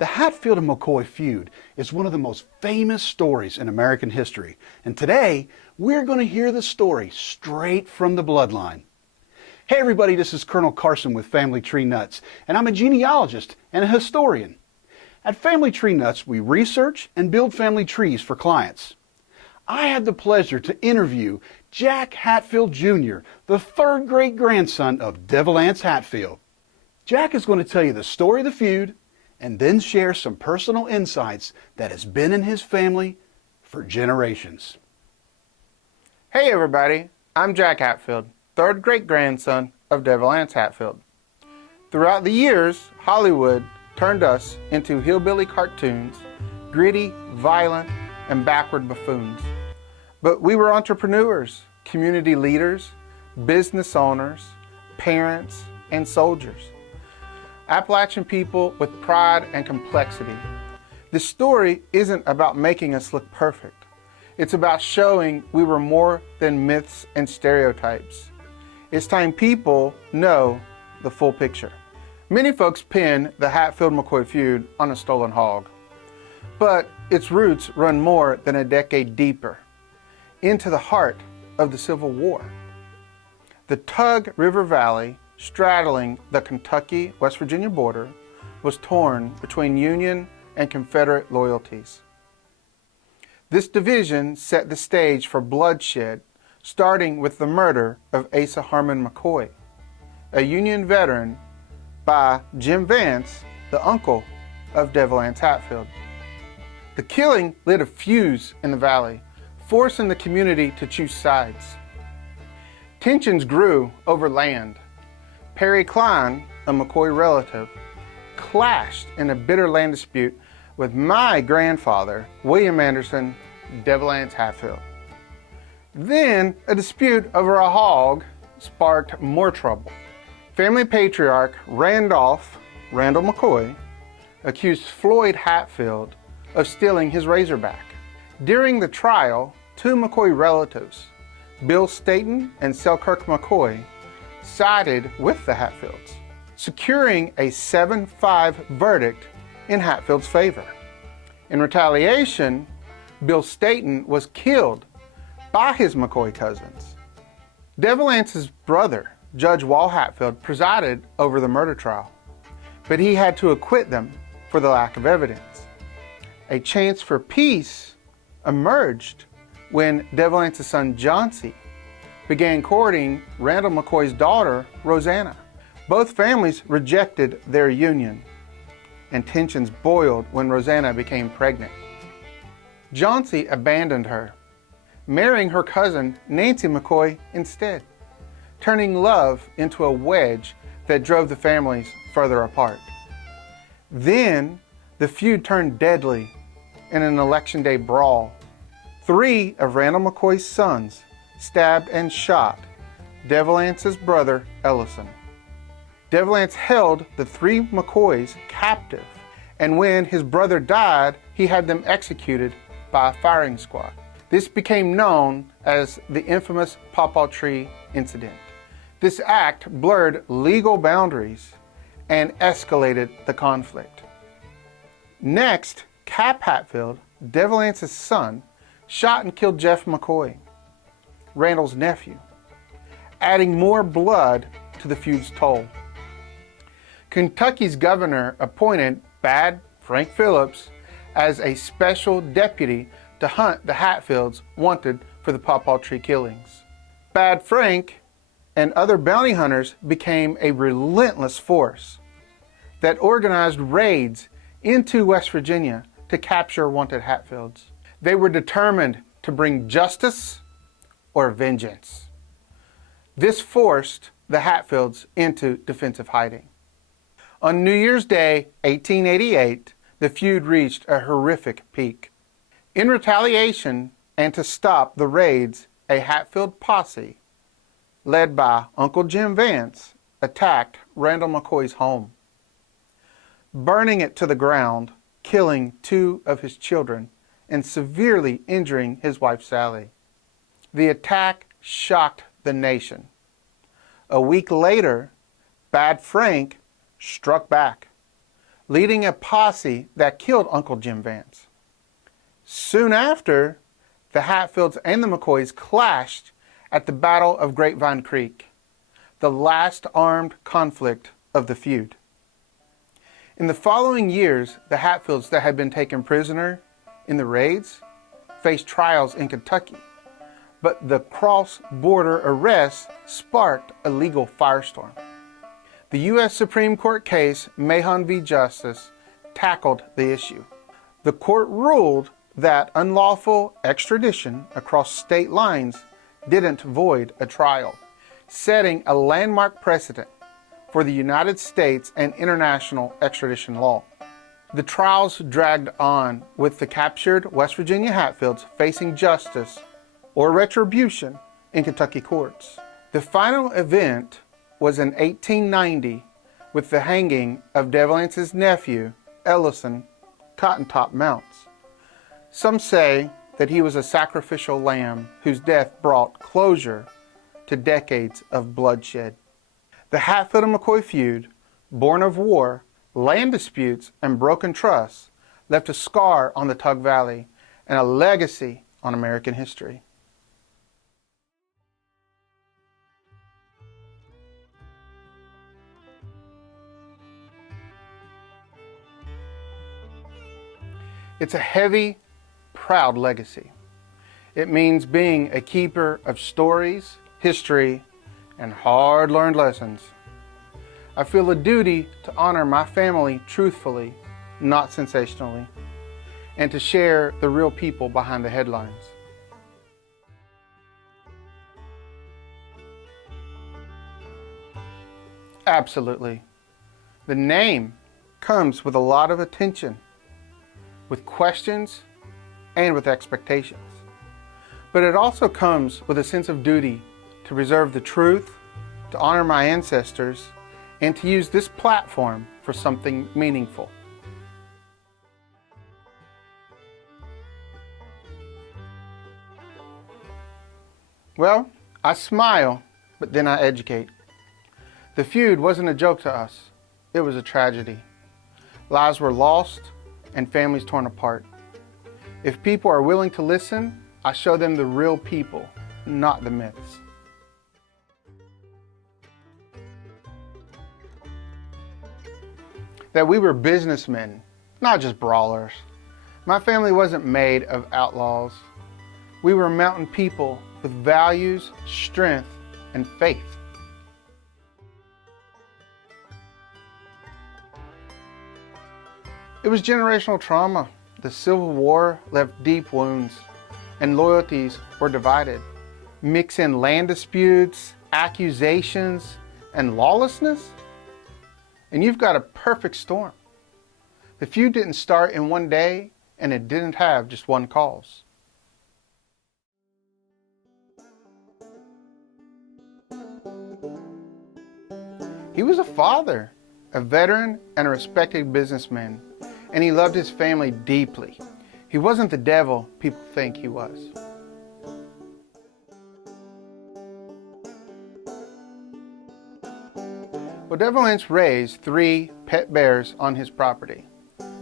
The Hatfield and McCoy feud is one of the most famous stories in American history, and today we're going to hear the story straight from the bloodline. Hey everybody, this is Colonel Carson with Family Tree Nuts, and I'm a genealogist and a historian. At Family Tree Nuts, we research and build family trees for clients. I had the pleasure to interview Jack Hatfield Jr., the third great-grandson of Devil Anse Hatfield. Jack is going to tell you the story of the feud and then share some personal insights that has been in his family for generations. Hey everybody, I'm Jack Hatfield, third great-grandson of Devil Anse Hatfield. Throughout the years, Hollywood turned us into hillbilly cartoons, gritty, violent, and backward buffoons. But we were entrepreneurs, community leaders, business owners, parents, and soldiers. Appalachian people with pride and complexity. This story isn't about making us look perfect. It's about showing we were more than myths and stereotypes. It's time people know the full picture. Many folks pin the Hatfield-McCoy feud on a stolen hog, but its roots run more than a decade deeper, into the heart of the Civil War. The Tug River Valley, straddling the Kentucky-West Virginia border, was torn between Union and Confederate loyalties. This division set the stage for bloodshed, starting with the murder of Asa Harmon McCoy, a Union veteran, by Jim Vance, the uncle of Devil Anse Hatfield. The killing lit a fuse in the valley, forcing the community to choose sides. Tensions grew over land. Perry Klein, a McCoy relative, clashed in a bitter land dispute with my grandfather, William Anderson, Devil Anse Hatfield. Then a dispute over a hog sparked more trouble. Family patriarch Randall McCoy accused Floyd Hatfield of stealing his Razorback. During the trial, two McCoy relatives, Bill Staton and Selkirk McCoy, sided with the Hatfields, securing a 7-5 verdict in Hatfield's favor. In retaliation, Bill Staton was killed by his McCoy cousins. Devil Anse's brother, Judge Wall Hatfield, presided over the murder trial, but he had to acquit them for the lack of evidence. A chance for peace emerged when Devil Anse's son Johnsy began courting Randall McCoy's daughter, Rosanna. Both families rejected their union, and tensions boiled when Rosanna became pregnant. Johnsy abandoned her, marrying her cousin Nancy McCoy instead, turning love into a wedge that drove the families further apart. Then the feud turned deadly in an election day brawl. 3 of Randall McCoy's sons stabbed and shot Devil Anse's brother, Ellison. Devil Anse held the 3 McCoys captive, and when his brother died, he had them executed by a firing squad. This became known as the infamous Pawpaw Tree Incident. This act blurred legal boundaries and escalated the conflict. Next, Cap Hatfield, Devil Anse's son, shot and killed Jeff McCoy, Randall's nephew, adding more blood to the feud's toll. Kentucky's governor appointed Bad Frank Phillips as a special deputy to hunt the Hatfields wanted for the Pawpaw Tree killings. Bad Frank and other bounty hunters became a relentless force that organized raids into West Virginia to capture wanted Hatfields. They were determined to bring justice or vengeance. This forced the Hatfields into defensive hiding. On New Year's Day, 1888, the feud reached a horrific peak. In retaliation and to stop the raids, a Hatfield posse, led by Uncle Jim Vance, attacked Randall McCoy's home, burning it to the ground, killing 2 of his children, and severely injuring his wife Sally. The attack shocked the nation. A week later, Bad Frank struck back, leading a posse that killed Uncle Jim Vance. Soon after, the Hatfields and the McCoys clashed at the Battle of Grapevine Creek, the last armed conflict of the feud. In the following years, the Hatfields that had been taken prisoner in the raids faced trials in Kentucky, but the cross-border arrests sparked a legal firestorm. The U.S. Supreme Court case Mahon v. Justice tackled the issue. The court ruled that unlawful extradition across state lines didn't void a trial, setting a landmark precedent for the United States and international extradition law. The trials dragged on, with the captured West Virginia Hatfields facing justice or retribution in Kentucky courts. The final event was in 1890 with the hanging of De Valence's nephew, Ellison Cottontop Mounts. Some say that he was a sacrificial lamb whose death brought closure to decades of bloodshed. The Hatfield and McCoy feud, born of war, land disputes, and broken trusts, left a scar on the Tug Valley and a legacy on American history. It's a heavy, proud legacy. It means being a keeper of stories, history, and hard-learned lessons. I feel a duty to honor my family truthfully, not sensationally, and to share the real people behind the headlines. Absolutely. The name comes with a lot of attention, with questions, and with expectations. But it also comes with a sense of duty to preserve the truth, to honor my ancestors, and to use this platform for something meaningful. Well, I smile, but then I educate. The feud wasn't a joke to us. It was a tragedy. Lives were lost and families torn apart. If people are willing to listen, I show them the real people, not the myths. That we were businessmen, not just brawlers. My family wasn't made of outlaws. We were mountain people with values, strength, and faith. It was generational trauma. The Civil War left deep wounds, and loyalties were divided. Mix in land disputes, accusations, and lawlessness, and you've got a perfect storm. The feud didn't start in one day, and it didn't have just one cause. He was a father, a veteran, and a respected businessman, and he loved his family deeply. He wasn't the devil people think he was. Well, De Valence raised 3 pet bears on his property,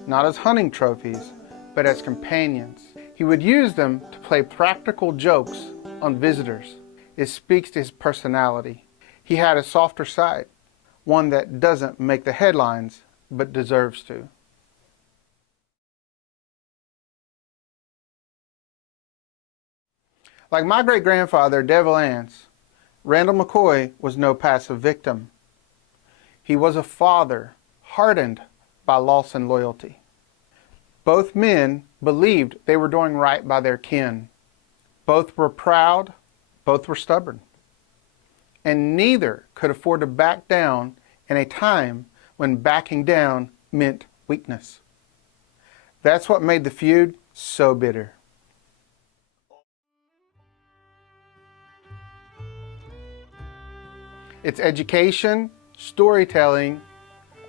not as hunting trophies, but as companions. He would use them to play practical jokes on visitors. It speaks to his personality. He had a softer side, one that doesn't make the headlines, but deserves to. Like my great-grandfather, De Valence, Randall McCoy was no passive victim. He was a father hardened by loss and loyalty. Both men believed they were doing right by their kin. Both were proud, both were stubborn. And neither could afford to back down in a time when backing down meant weakness. That's what made the feud so bitter. It's education, storytelling,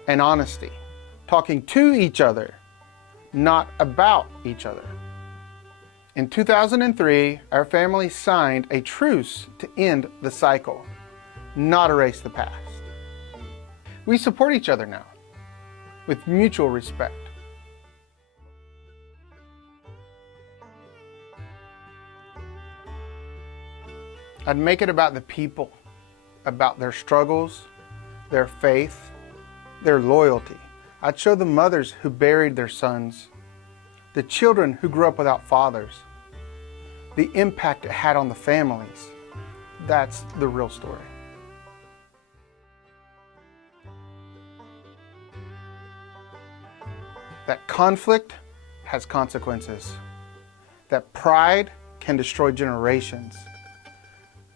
and honesty. Talking to each other, not about each other. In 2003, our family signed a truce to end the cycle, not erase the past. We support each other now. with mutual respect. I'd make it about the people, about their struggles, their faith, their loyalty. I'd show the mothers who buried their sons, the children who grew up without fathers, the impact it had on the families. That's the real story. That conflict has consequences, that pride can destroy generations,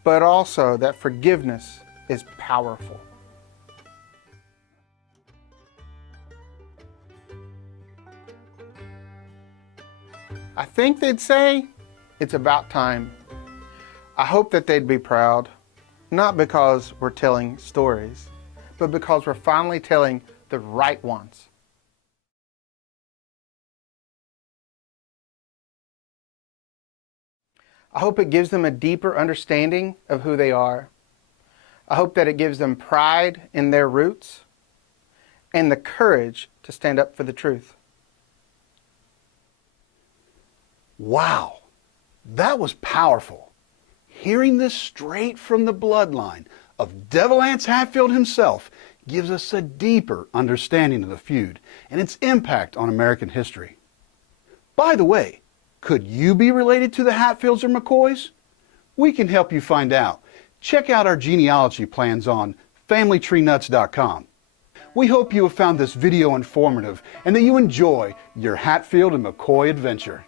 but also that forgiveness is powerful. I think they'd say it's about time. I hope that they'd be proud, not because we're telling stories, but because we're finally telling the right ones. I hope it gives them a deeper understanding of who they are. I hope that it gives them pride in their roots and the courage to stand up for the truth. Wow, that was powerful. Hearing this straight from the bloodline of Devil Anse Hatfield himself gives us a deeper understanding of the feud and its impact on American history. By the way, could you be related to the Hatfields or McCoys? We can help you find out. Check out our genealogy plans on FamilyTreeNuts.com. We hope you have found this video informative and that you enjoy your Hatfield and McCoy adventure.